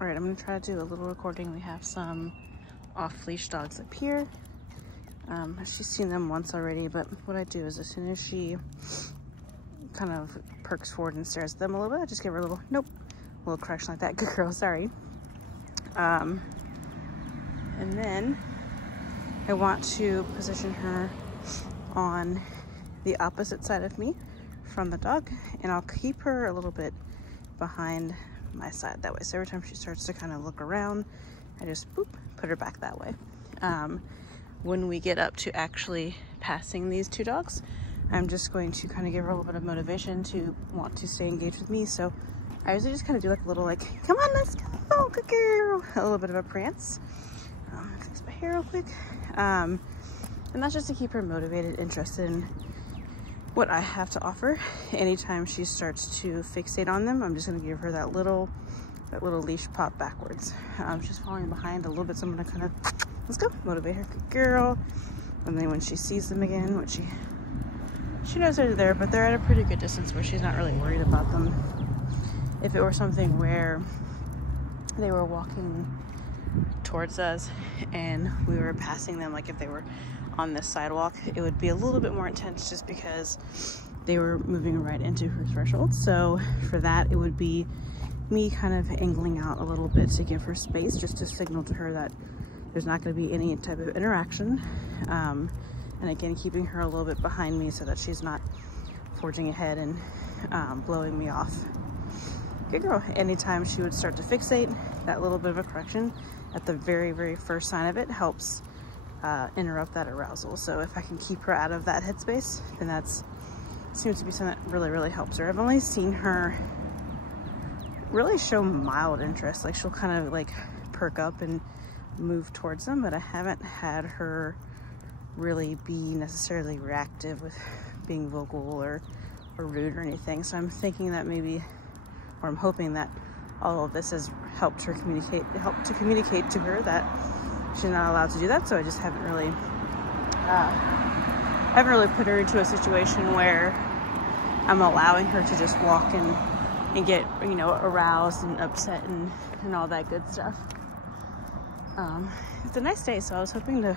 All right, I'm gonna try to do a little recording. We have some off-leash dogs up here. She's seen them once already, but what I do is as soon as she kind of perks forward and stares at them a little bit, I just give her a little, nope, a little correction like that. Good girl, sorry. And then I want to position her on the opposite side of me from the dog, and I'll keep her a little bit behind my side that way. So every time she starts to kind of look around, I just boop, put her back that way. When we get up to actually passing these two dogs, I'm just going to kind of give her a little bit of motivation to want to stay engaged with me. So I usually just kind of do like a little like, come on, let's go, good girl. A little bit of a prance. Fix my hair real quick. And that's just to keep her motivated, interested in what I have to offer. Anytime she starts to fixate on them, I'm just gonna give her that little leash pop backwards. She's falling behind a little bit, so I'm gonna kind of, let's go, motivate her, good girl. And then when she sees them again, which she knows they're there, but they're at a pretty good distance where she's not really worried about them. If it were something where they were walking towards us and we were passing them, like if they were on this sidewalk, it would be a little bit more intense just because they were moving right into her threshold. So for that, it would be me kind of angling out a little bit to give her space, just to signal to her that there's not going to be any type of interaction. And again, keeping her a little bit behind me so that she's not forging ahead and blowing me off. Good girl. Anytime she would start to fixate, that little bit of a correction at the very, very first sign of it helps interrupt that arousal. So if I can keep her out of that headspace, then that's seems to be something that really, really helps her. I've only seen her really show mild interest. Like she'll kind of like perk up and move towards them, but I haven't had her really be necessarily reactive with being vocal or rude or anything. So I'm thinking that maybe, or I'm hoping that all of this has helped to communicate to her that she's not allowed to do that. So I just haven't really put her into a situation where I'm allowing her to just walk and get, you know, aroused and upset and all that good stuff. It's a nice day, so I was hoping to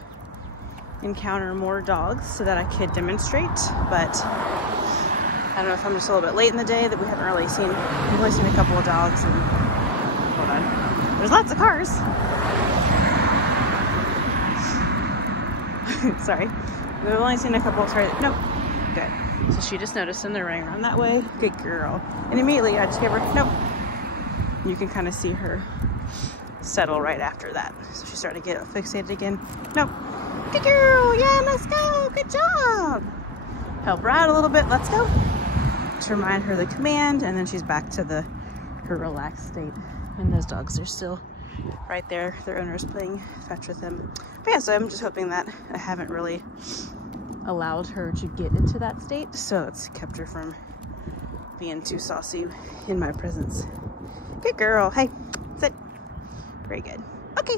encounter more dogs so that I could demonstrate, but I don't know if I'm just a little bit late in the day that we haven't really seen. We've only seen a couple of dogs and, hold on, there's lots of cars. Sorry. We've only seen a couple, sorry, nope, good. So she just noticed them, they're running around that way. Good girl. And immediately I just gave her, nope. You can kind of see her settle right after that. So she started to get fixated again. Nope. Good girl, yeah, let's go, good job. Help her out a little bit, let's go. To remind her the command, and then she's back to her relaxed state. And those dogs are still right there. Their owner's playing fetch with them. But yeah, so I'm just hoping that I haven't really allowed her to get into that state, so it's kept her from being too saucy in my presence. Good girl, hey, sit. Very good. Okay.